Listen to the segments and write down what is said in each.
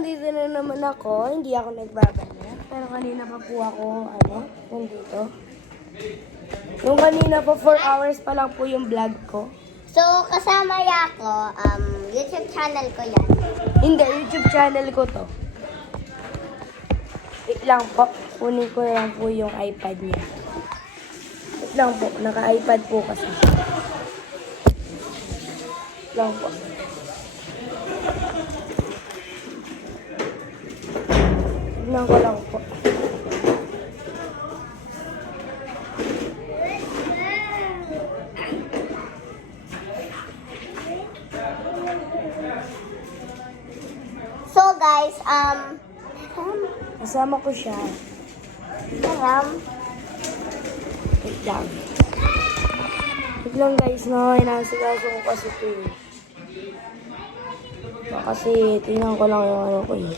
nandito na naman ako. Hindi ako nagbabalik. Pero kanina pa po ako, nandito. Yung kanina po, 4 hours pa lang po yung vlog ko. So, kasama niya ako, YouTube channel ko yan. Hindi, YouTube channel ko to. Wait lang po. Kunin ko lang po yung iPad niya. Wait lang po. Naka-iPad po kasi. Wait lang po. Tignan ko lang po. So, guys, Kasama ko siya. Wait lang. Wait lang guys, inasikaso ko kasi ito eh. Kasi tingnan ko lang yung ano ko eh.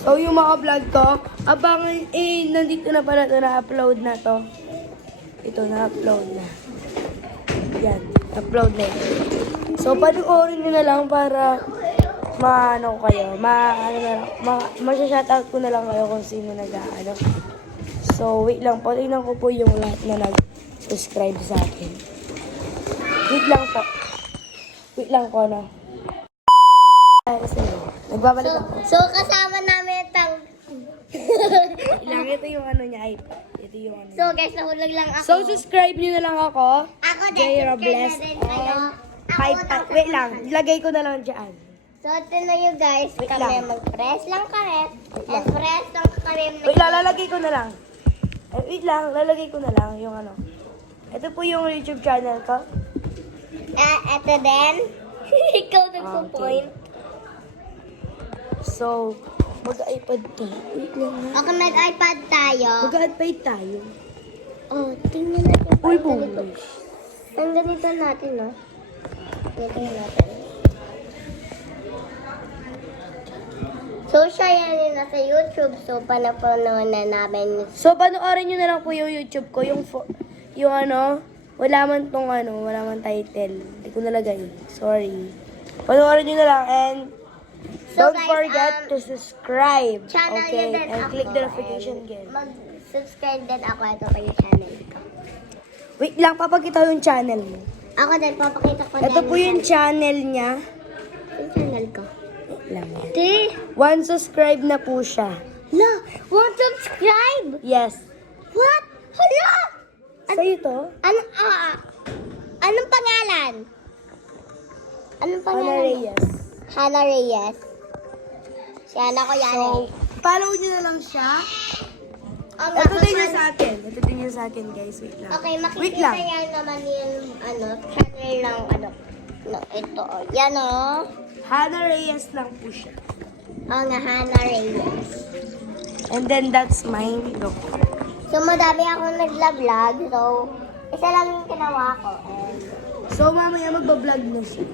So yung mga vlog ko, abangan nandito na pala ito, na-upload na to. Ito, na-upload na. Yan, upload na ito. So panoorin nyo na lang para maano kayo, masya-shoutout ko na lang kayo kung sino nag-aano. So wait lang po, tingnan ko po yung lahat na nag-subscribe sa akin. Wait lang po. Wait lang po, no. Nagbabalik ako. so kasama namin itang... Wait lang, ito yung ano niya, iPad. Ito yung ano. So, guys, nahulog lang ako. So subscribe nyo na lang ako. Ako din, Jay subscribe Robles. na din kayo. Wait lang, ilagay ko na lang dyan. So, ito na yun, guys. Wait Kami lang. mag-press lang kami. Wait And lang. press lang kami. Wait lang, lalagay ko na lang. Wait lang, lalagay ko na lang yung ano. Ito po yung YouTube channel ko. Ito din. Ikaw nagpo-point. So, mag-iPad to. Wait lang ha. Okay, mag-iPad tayo. Mag-iPad tayo. Oh, tingnan natin. Uy, ganito. bumish. Ang ganito natin, no? Tingnan natin. So, siya yan yung nasa YouTube. So, panapanood na namin. So, panoorin nyo na lang po yung YouTube ko. Yung ano, wala man title. Hindi ko nalagay. Sorry. Panoorin nyo na lang and So, don't guys, forget to subscribe. Channel Okay? nyo din And ako. click the notification And bell. mag-subscribe din ako. Ito pa yung channel ko. Wait lang, papakita ko yung channel mo. Ako din, papakita ko Ito po yung channel niya. yung channel ko. Wait lang yan. Di! 1 subscribe na po siya. La! Won't subscribe! Yes. What? Hala! Sa'yo to? Anong pangalan? Anong Ana pangalan? Reyes. Hannah Reyes. Si Hannah ko yan So, follow nyo na lang siya. Oh, Ito din yung sa akin. Ito din yung sa akin, guys. Wait lang. Okay, Wait makikita lang. yan naman yung channel ng no, ito. Yan o. Hannah Reyes lang po siya. Oh, nga Hannah Reyes. And then that's mine. Look. So, madami akong nagla-vlog. So, isa lang yung ginawa ko. And, So, mamaya magbablog na siya.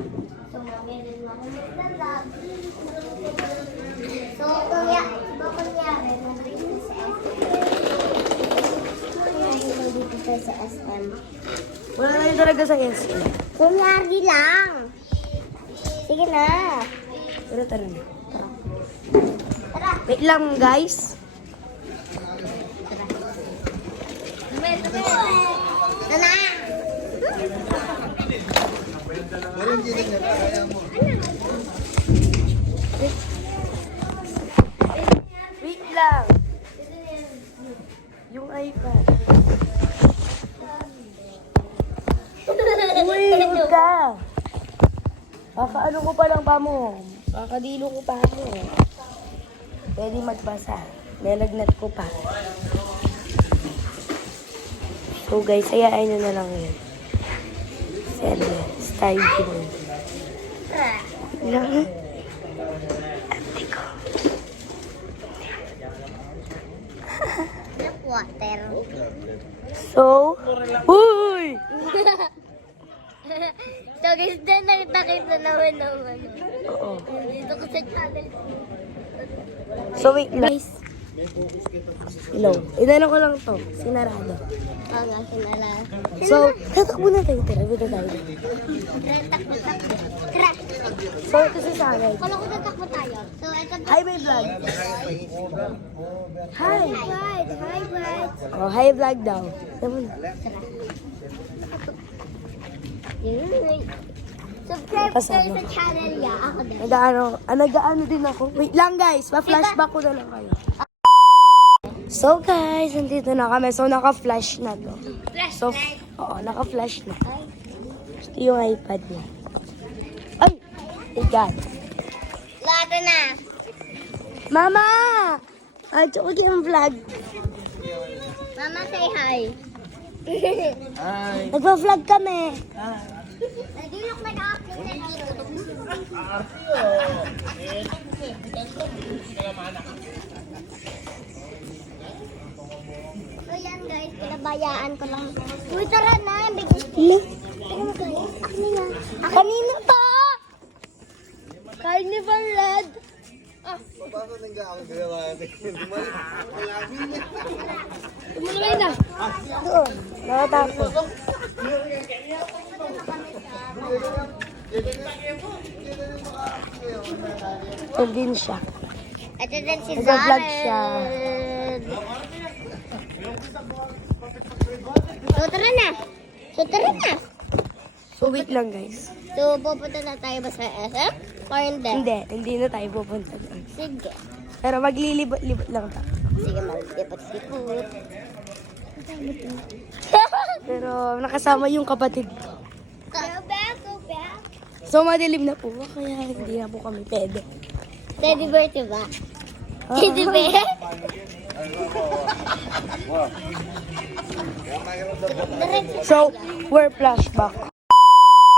so, meron ako nagla-vlog. So, kunyari, nandito sa SM. Kunyari, nandito sa SM. Wala na yun talaga sa SM. Kunyari lang. Sige na. Pero tara na. Tara. Wait lang, guys. Nana! Wait lang. Yung iPad. Uy, huwag ka. Kakaano ko pa lang pa mo. Kakadilo ko pa mo. Pwede magbasa. May lagnat ko pa. So guys, hayaan nyo na lang yun. Send style ko. Lang. Ate ko. Water. So, uy! So guys, dyan nakita naman. Oo. Dito ko sa channel. So wait lang. Guys, Hello. Inano ko lang to. Sinarado. Oo nga, sinala. So, tatakbo na tayo. Tara, dito tayo. Tara. So, ito si Sanay. Kala ko tatakbo tayo. So, ito po. Hi, my vlog. Hi. Bride. Hi, bride. Oh, hi, vlog daw. Tama na. Subscribe kayo sa channel niya. Ako din. Nag-ano din ako. Wait lang guys, pa-flashback ko na lang kayo. So guys, nandito na kami. So naka-flash na to. So, oo, naka-flash na. Ito yung iPad niya. Ay! My God. Lado na. Mama! Ito ko yung vlog. Mama, say hi. Nagpa-vlog kami. Hindi lang nag-upload na dito. So yan guys, pinabayaan ko lang. Uy, tara na. Ano? Tara mo guys. Ako na. Kanina pa! Carnival Red. Tumulay na. Doon. Nakatapos. Ito din siya. Ito din si Nag-vlog siya. So tara na. So tara na. So wait lang guys. So pupunta na tayo ba sa SM? Or hindi? Hindi na tayo pupunta doon. Sige. Pero maglilibot-libot lang tayo. Sige, mag-ipot-ipot. Pero nakasama yung kapatid ko. Go back, go back. So madilim na po, kaya hindi na po kami pwede. Teddy bear, diba? Teddy bear? So, we're flashback.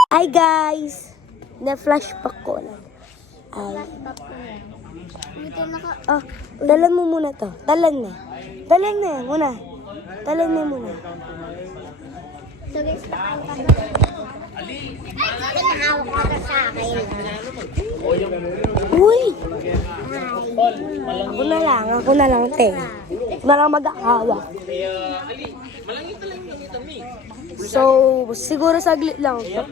Hi guys! Na-flashback ko lang. Ay. Dito naka... Ah, dalan mo muna to. Dalan na. Dalan na muna. Dalan na muna. So guys, takaan pa ba? Ay, nahawak ka na sa akin. Uy! Ako na lang, te. Ako na lang mag-aawa. So, siguro saglit lang to.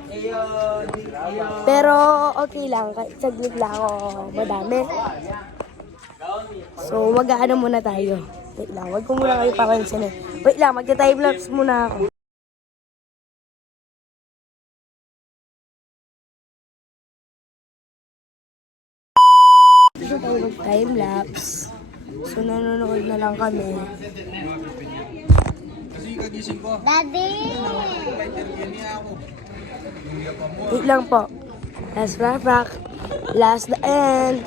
Pero, okay lang. Kahit saglit lang o madami. So, mag-aano muna tayo. Wait lang, wag ko muna kayo pakansin eh. Wait lang, magta-timelapse muna ako. Dito tayo mag-timelapse. So, nanonood na lang kami. Daddy! Wait lang po. Last flashback. Last the end.